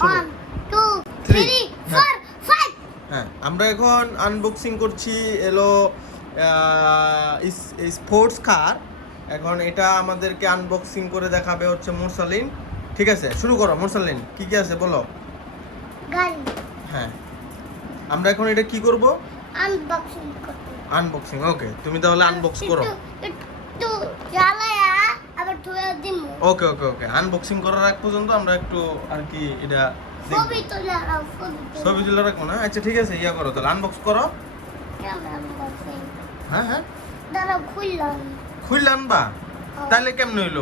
হ্যাঁ। হ্যাঁ আমরা এখন আনবক্সিং করছি এলো স্পোর্টস কার এখন এটা আমাদেরকে আনবক্সিং করে দেখাবে হচ্ছে মুরসালিন ঠিক আছে শুরু করো মুরসালিন কি কি আছে বলো? গাড়ি হ্যাঁ। আমরা এখন এটা কি করব? আনবক্সিং করতে। আনবক্সিং ওকে তুমি তাহলে আনবক্স করো। একটু জ্বালায়া ওকে ওকে ওকে। আনবক্সিং করার আগ পর্যন্ত আমরা একটু আর কি এটা ছবি তুলে রাখব না? আচ্ছা ঠিক আছে ইয়া করো তাহলে আনবক্স করো। হ্যাঁ হ্যাঁ। খুললাম। খুললে আনবা? তাহলে কেমন হইল?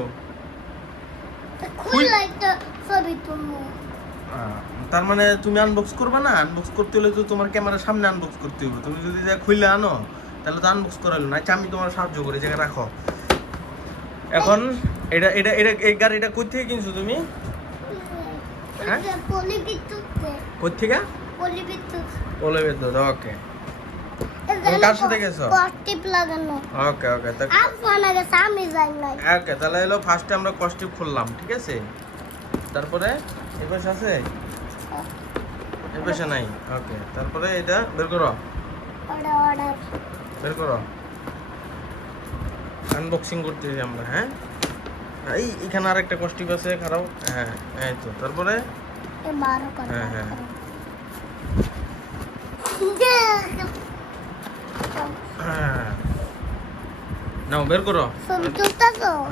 তার মানে তুমি আনবক্স করবে না? আনবক্স করতে হলে তো তোমার ক্যামেরার সামনে আনবক্স করতে হবে তুমি যদি যা খুলে আনো তাহলে তো আনবক্স করা হলো না। আচ্ছা আমি তোমার সাহায্য করি জায়গায় রাখো। এখন এটা এটা এটা এই গাড়িটা কই থেকে কিনছো তুমি? হ্যাঁ? থেকে পলি বিদ্যুৎ ওকে। কার সাথে গেছো? লাগানো। ওকে ওকে তা আপনার আমি যাই নাই। ওকে তাহলে হলো ফার্স্টে আমরা কস্টিপ খুললাম ঠিক আছে? তারপরে এই পাশে আছে? এই পাশে নাই ওকে তারপরে এটা বের করো। বের করো। আনবক্সিং করতেছি আমরা হ্যাঁ? এই এখানে আর একটা কস্টিপ আছে খারাপ। হ্যাঁ এই তো তারপরে? হ্যাঁ, হ্যাঁ। হ্যাঁ। নাও বের করো।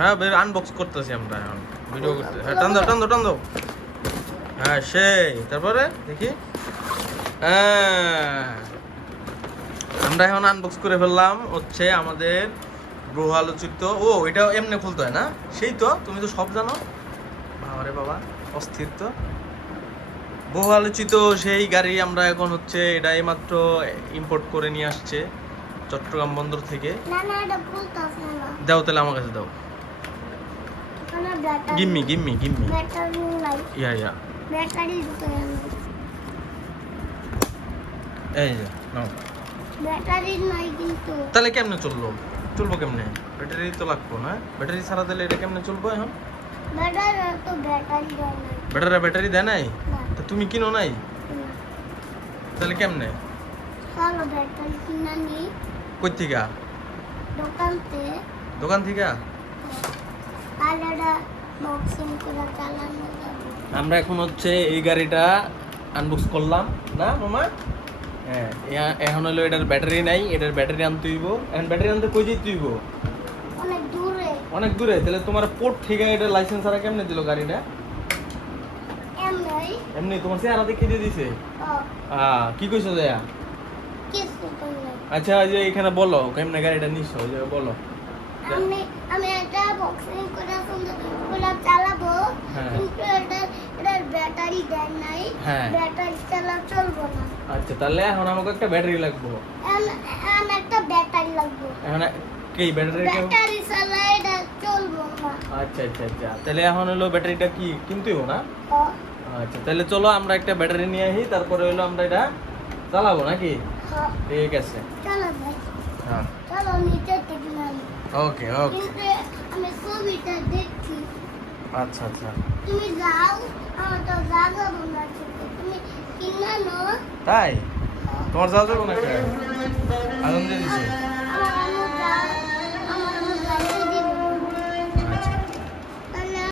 হ্যাঁ বের আনবক্স করতেছি আমরা এখন। ভিডিও করতে হ্যাঁ টান দাও টান দাও টান দাও। হ্যাঁ সেই তারপরে দেখি। হ্যাঁ। আমরা এখন আনবক্স করে ফেললাম হচ্ছে আমাদের গ্রহ আলোচিত। ও এটা এমনি খুলতে হয় না? সেই তো তুমি তো সব জানো। বাবারে বাবা অস্থির তো। বহু আলোচিত সেই গাড়ি আমরা এখন হচ্ছে এটা এইমাত্র ইম্পোর্ট করে নিয়ে আসছে চট্টগ্রাম বন্দর থেকে। দাও তাহলে আমার কাছে দাও। গিম্মি গিম্মি গিম্মি। ইয়া ইয়া। এই যে নাও। ব্যাটারি নাই কিন্তু। তাহলে কেমনে চলল? চলবো কেমনে? ব্যাটারি তো লাগবো না? ব্যাটারি ছাড়া দিলে এটা কেমনে চলবো এখন? ব্যাটারি তো ব্যাটারি দেয় নাই। তো তুমি কিনো নাই? তাহলে কেমনে? কই থেকে? দোকান থেকে? যাবে। আমরা এখন হচ্ছে এই গাড়িটা আনবক্স করলাম না মামা? হ্যাঁ এখন হলো এটার ব্যাটারি নাই এটার ব্যাটারি আনতে হইব। এখন ব্যাটারি আনতে কই যেতে হইব? অনেক দূরে। অনেক দূরে? তাহলে তোমার পোর্ট থেকে এটা লাইসেন্স ছাড়া কেমনে দিল গাড়িটা? এমনি। এমনি তোমার চেহারা দেখে দিয়ে দিছে? আহ, কি কইছো দেয়া? আচ্ছা যে এখানে বলো কেমনে গাড়িটা নিছো? যে বলো। আমি আমি এটা বক্সিং করে সুন্দর করে চালাবো হ্যাঁ। কিন্তু ব্যাটারি দেয় নাই হ্যাঁ। ব্যাটারি চালা চলবো না। আচ্ছা তাহলে এখন আমাকে একটা ব্যাটারি লাগবে। এখন একটা ব্যাটারি লাগবে। এখন কি ব্যাটারি ব্যাটারি চালা এটা চলবো না। আচ্ছা আচ্ছা আচ্ছা। তাহলে এখন হলো ব্যাটারিটা কি কিনতে হব না? আচ্ছা তাহলে চলো আমরা একটা ব্যাটারি নিয়ে আসি তারপরে হলো আমরা এটা চালাবো নাকি? ঠিক আছে। চলো ভাই। হ্যাঁ। চলো নিচে ওকে ওকে। আমি ছবিটা দেখছি। আচ্ছা আচ্ছা। তুমি যাও আমার তো আছে তুমি কিনা নো তাই? তোমার যাওয়া যাবে না আনন্দ দিছে।